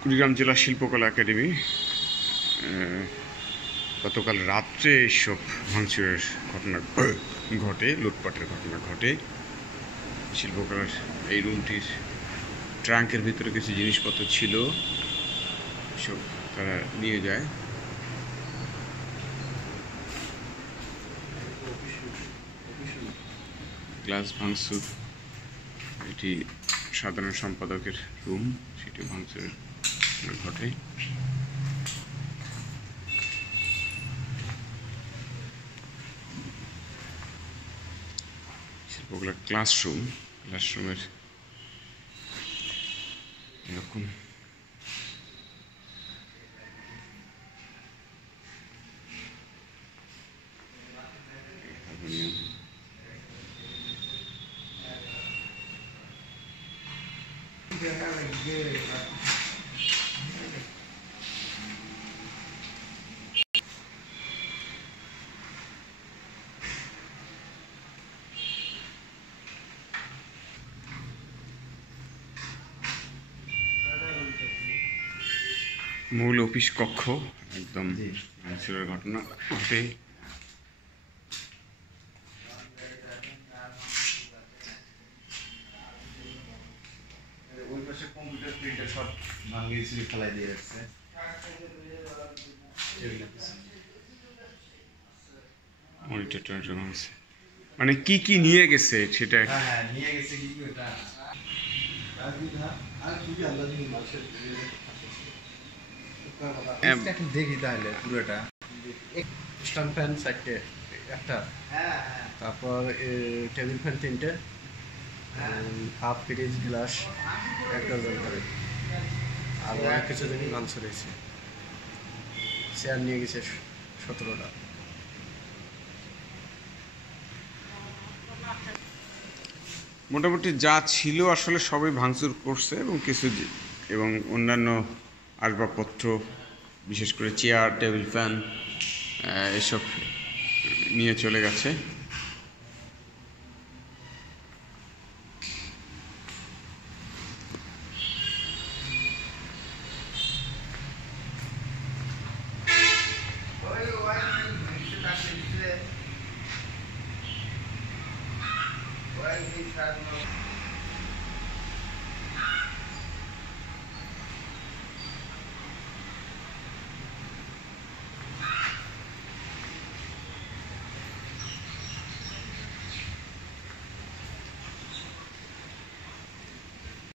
কুড়িগ্রাম জেলা শিল্পকলা একাডেমি গতকাল রাত্রে এইসব ভাঙচুরের ঘটনা ঘটে, লুটপাটের ঘটনা ঘটে। শিল্পকলার এই রুমটির ট্রাঙ্কের ভিতরে কিছু জিনিসপত্র ছিল, সব তারা নিয়ে যায়। গ্লাস ভাঙচুর, এটি সাধারণ সম্পাদকের রুম, সেটি ভাঙচুরের ঘটে। শিল্পকলার ক্লাসরুমের এরকম মূল অফিস কক্ষ একদম ভাঙচুরের ঘটনা ঘটে। ওই পাশে কম্পিউটার প্রিন্টার সব ভাঙিয়ে ফেলাই দিয়ে যাচ্ছে। মানে কি কি নিয়ে গেছে সেটা? হ্যাঁ নিয়ে গেছে কি কি ওটা দেখি তাহলে পুরোটা। স্ট্যান্ড ফ্যান 4টে, একটা, তারপর টেবিল ফ্যান 3টে, হাফ ফ্রিজ গ্লাস 1 ডজন করে, আর অনেক কিছু জিনিস ভাঙচুর হয়েছে। চেয়ার নিয়ে গেছে 17টা। মোটামুটি যা ছিল আসলে সবই ভাঙচুর করছে এবং অন্যান্য আসবাবপত্র, বিশেষ করে চেয়ার, টেবিল ফ্যান এসব নিয়ে চলে গেছে।